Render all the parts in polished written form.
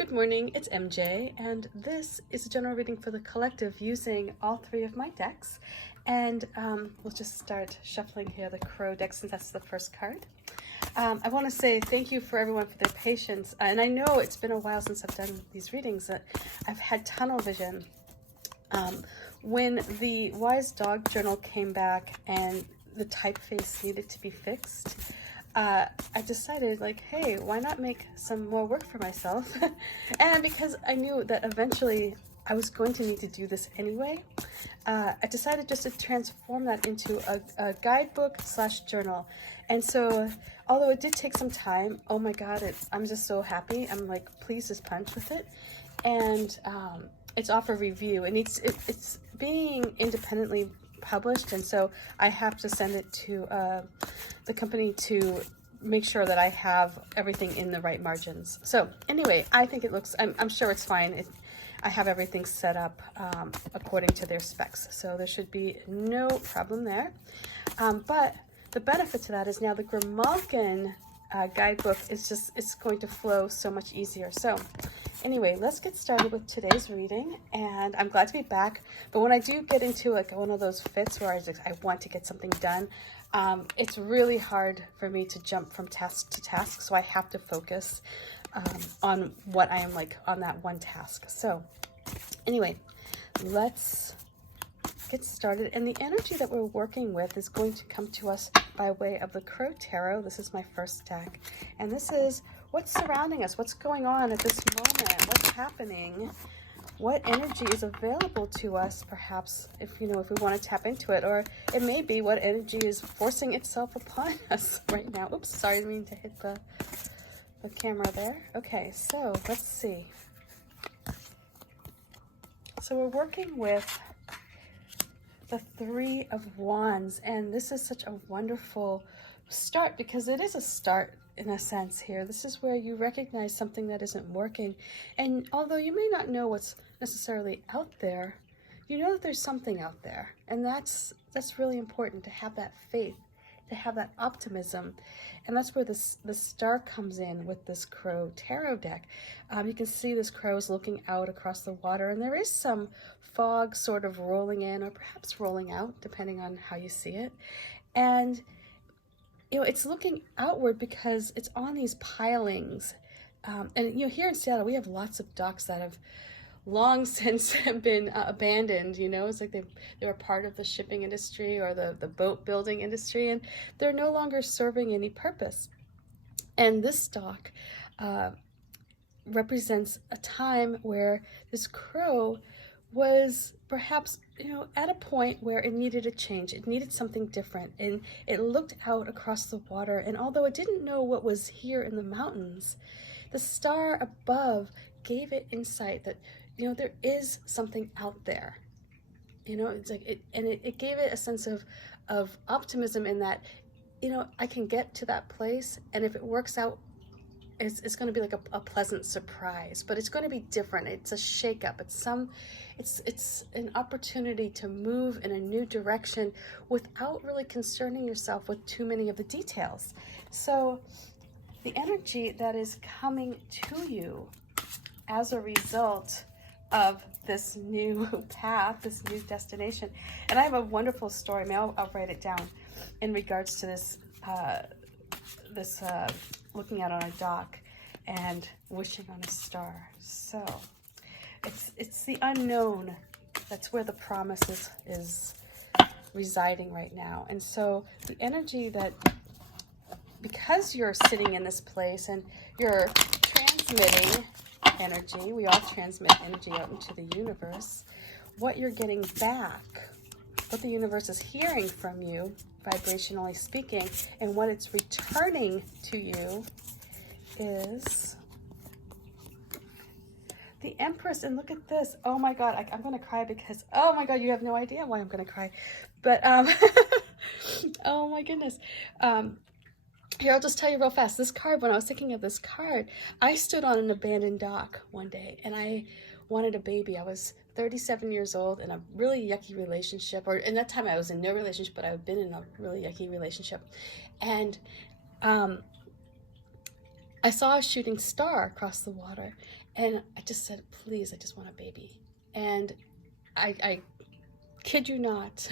Good morning, it's MJ, and this is a general reading for the collective using all three of my decks. And we'll just start shuffling here the Crow deck since that's the first card. I want to say thank you for everyone for their patience. And I know it's been a while since I've done these readings. I've had tunnel vision. When the Wise Dog Journal came back and the typeface needed to be fixed, I decided, like, hey, why not make some more work for myself? And because I knew that eventually I was going to need to do this anyway, I decided just to transform that into a guidebook / journal. And so, although it did take some time, oh my God, I'm just so happy. I'm like pleased as punch with it. And it's off for review, and it's being independently published, and so I have to send it to the company to make sure that I have everything in the right margins. So anyway, I think it looks, I'm sure it's fine. I have everything set up according to their specs, so there should be no problem there. But the benefit to that is now the Grimalkin guidebook is it's going to flow so much easier. So anyway, let's get started with today's reading, and I'm glad to be back. But when I do get into like one of those fits where I want to get something done, it's really hard for me to jump from task to task, so I have to focus on what I am like on that one task. So anyway, let's get started. And the energy that we're working with is going to come to us by way of the Crow Tarot. This is my first deck, and this is what's surrounding us, what's going on at this moment, what's happening, what energy is available to us, perhaps if we want to tap into it, or it may be what energy is forcing itself upon us right now. Oops, sorry, I didn't mean to hit the camera there. Okay, so let's see. So we're working with the Three of Wands, and this is such a wonderful start because it is a start in a sense here. This is where you recognize something that isn't working, and although you may not know what's necessarily out there, you know that there's something out there, and that's really important, to have that faith, to have that optimism. And that's where the star comes in with this Crow Tarot deck. You can see this crow is looking out across the water, and there is some fog sort of rolling in or perhaps rolling out, depending on how you see it. And it's looking outward because it's on these pilings. And here in Seattle, we have lots of docks that have long since been abandoned. It's like they were part of the shipping industry or the boat building industry, and they're no longer serving any purpose. And this dock represents a time where this crow was perhaps, at a point where it needed a change. It needed something different, and it looked out across the water, and although it didn't know what was here in the mountains, the star above gave it insight that there is something out there. It's like it gave it a sense of optimism in that I can get to that place, and if it works out, it's going to be like a pleasant surprise, but it's going to be different. It's a shakeup. It's an opportunity to move in a new direction without really concerning yourself with too many of the details. So the energy that is coming to you as a result of this new path, this new destination. And I have a wonderful story. I'll write it down in regards to this looking out on a dock and wishing on a star. So it's the unknown. That's where the promise is residing right now. And so the energy that, because you're sitting in this place and you're transmitting energy, we all transmit energy out into the universe, what you're getting back, what the universe is hearing from you, vibrationally speaking, and what it's returning to you is the Empress. And look at this. Oh my God, I'm going to cry because, oh my God, you have no idea why I'm going to cry. But, oh my goodness. Here, I'll just tell you real fast. This card, when I was thinking of this card, I stood on an abandoned dock one day, and I wanted a baby. I was 37 years old in a really yucky relationship, or in that time I was in no relationship, but I've been in a really yucky relationship. And I saw a shooting star across the water, And I just said, please, I just want a baby. And I kid you not,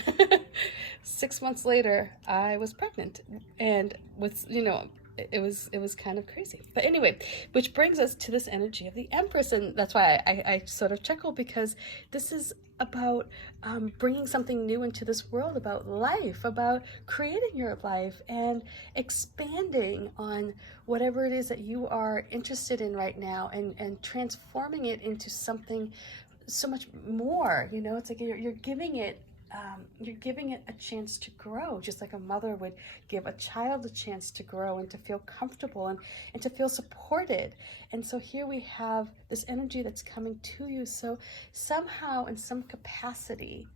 6 months later, I was pregnant, and with, it was kind of crazy. But anyway, which brings us to this energy of the Empress, and that's why I sort of chuckle, because this is about bringing something new into this world, about life, about creating your life and expanding on whatever it is that you are interested in right now, and transforming it into something so much more. It's like you're giving it a chance to grow, just like a mother would give a child a chance to grow and to feel comfortable and to feel supported. And so here we have this energy that's coming to you. So somehow, in some capacity,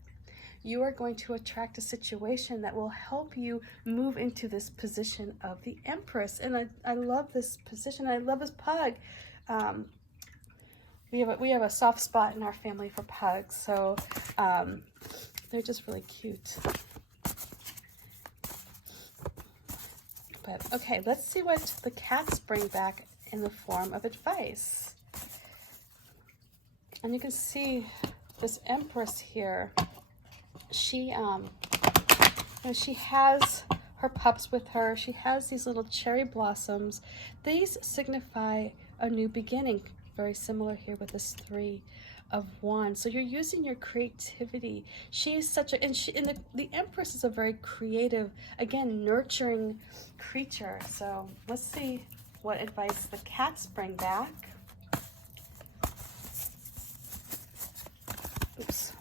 you are going to attract a situation that will help you move into this position of the Empress. And I love this position. I love this pug. We have a soft spot in our family for pugs, so they're just really cute. But okay, let's see what the cats bring back in the form of advice. And you can see this Empress here. She she has her pups with her. She has these little cherry blossoms. These signify a new beginning. Very similar here with this 3 of Wands. So you're using your creativity. She is such a, and the Empress is a very creative, again, nurturing creature. So let's see what advice the cats bring back. Oops.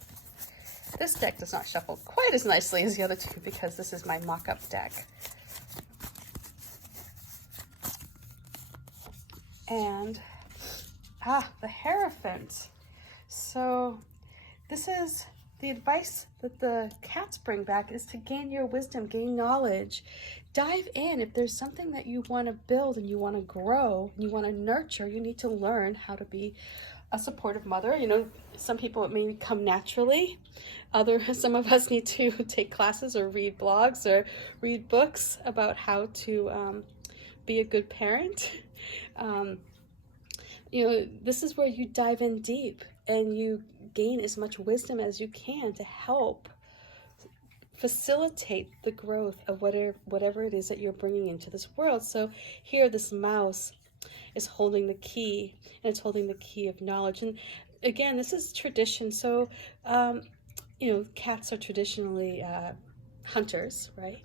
This deck does not shuffle quite as nicely as the other two, because this is my mock-up deck. And the Hierophant. So this is the advice that the cats bring back, is to gain your wisdom, gain knowledge, dive in. If there's something that you want to build and you want to grow and you want to nurture, you need to learn how to be a supportive mother. Some people it may come naturally. Some of us need to take classes or read blogs or read books about how to be a good parent. This is where you dive in deep and you gain as much wisdom as you can to help facilitate the growth of whatever it is that you're bringing into this world. So here, this mouse is holding the key, and it's holding the key of knowledge. And again, this is tradition. So, cats are traditionally hunters, right?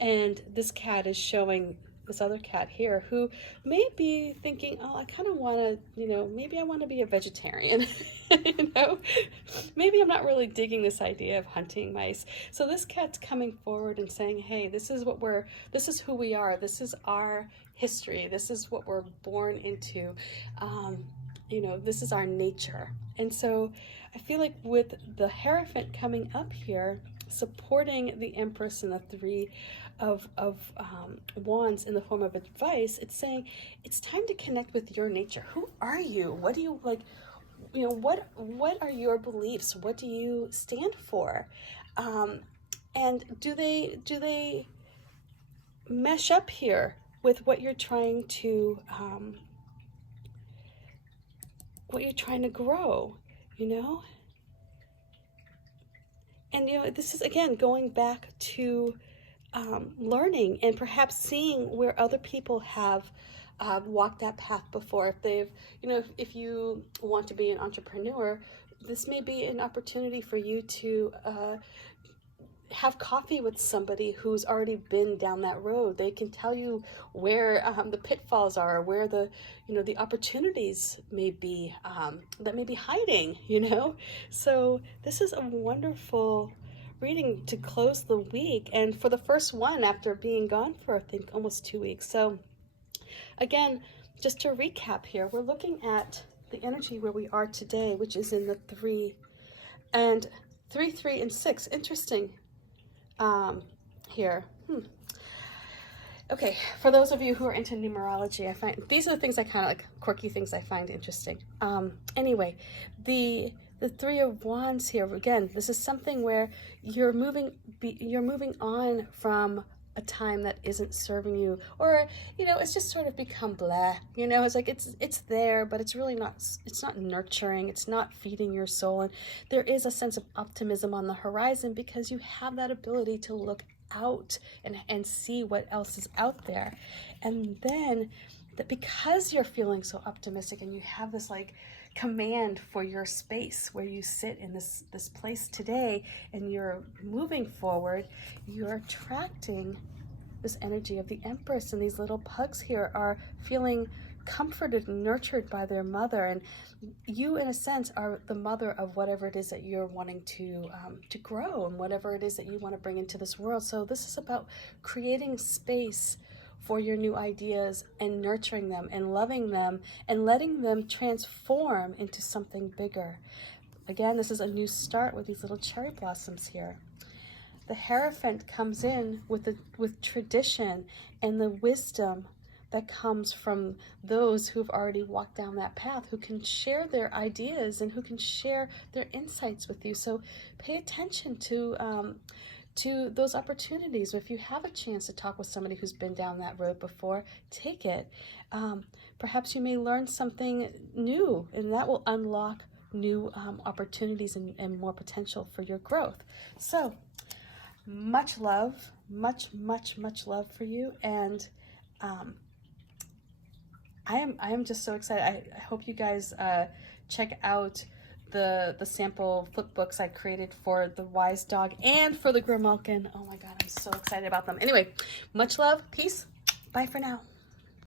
And this cat is showing this other cat here who may be thinking, oh, I kind of want to, maybe I want to be a vegetarian, maybe I'm not really digging this idea of hunting mice. So this cat's coming forward and saying, hey, this is who we are. This is our history. This is what we're born into. This is our nature. And so I feel like with the Hierophant coming up here, supporting the Empress and the 3 of Wands in the form of advice, it's saying it's time to connect with your nature. Who are you? What do you like? What are your beliefs? What do you stand for? And do they mesh up here with what you're trying to grow? And this is again going back to learning and perhaps seeing where other people have walked that path before. If they've, if you want to be an entrepreneur, this may be an opportunity for you to have coffee with somebody who's already been down that road. They can tell you where the pitfalls are, where the opportunities may be that may be hiding. So this is a wonderful reading to close the week, and for the first one after being gone for I think almost 2 weeks. So again, just to recap here, we're looking at the energy where we are today, which is in the 3 and 3, 3, and 6. Interesting here. Okay, for those of you who are into numerology, I find these are the things I kind of like, quirky things I find interesting. Anyway, the 3 of Wands here, again, this is something where you're moving on from a time that isn't serving you, or, you know, it's just sort of become blah, you know, it's like it's there, but it's really not, it's not nurturing, it's not feeding your soul. And there is a sense of optimism on the horizon because you have that ability to look out and see what else is out there. And then that because you're feeling so optimistic and you have this like command for your space where you sit in this place today, and you're moving forward, you're attracting this energy of the Empress. And these little pugs here are feeling comforted and nurtured by their mother, and you in a sense are the mother of whatever it is that you're wanting to grow, and whatever it is that you want to bring into this world. So this is about creating space for your new ideas and nurturing them and loving them and letting them transform into something bigger. Again, this is a new start with these little cherry blossoms here. The Hierophant comes in with tradition and the wisdom that comes from those who've already walked down that path, who can share their ideas and who can share their insights with you. So pay attention to those opportunities. If you have a chance to talk with somebody who's been down that road before, take it. Perhaps you may learn something new, and that will unlock new opportunities and more potential for your growth. So much love, much love for you. And I am just so excited. I hope you guys check out the sample flip books I created for the Wise Dog and for the Grimalkin. Oh my God, I'm so excited about them. Anyway, much love, peace, bye for now.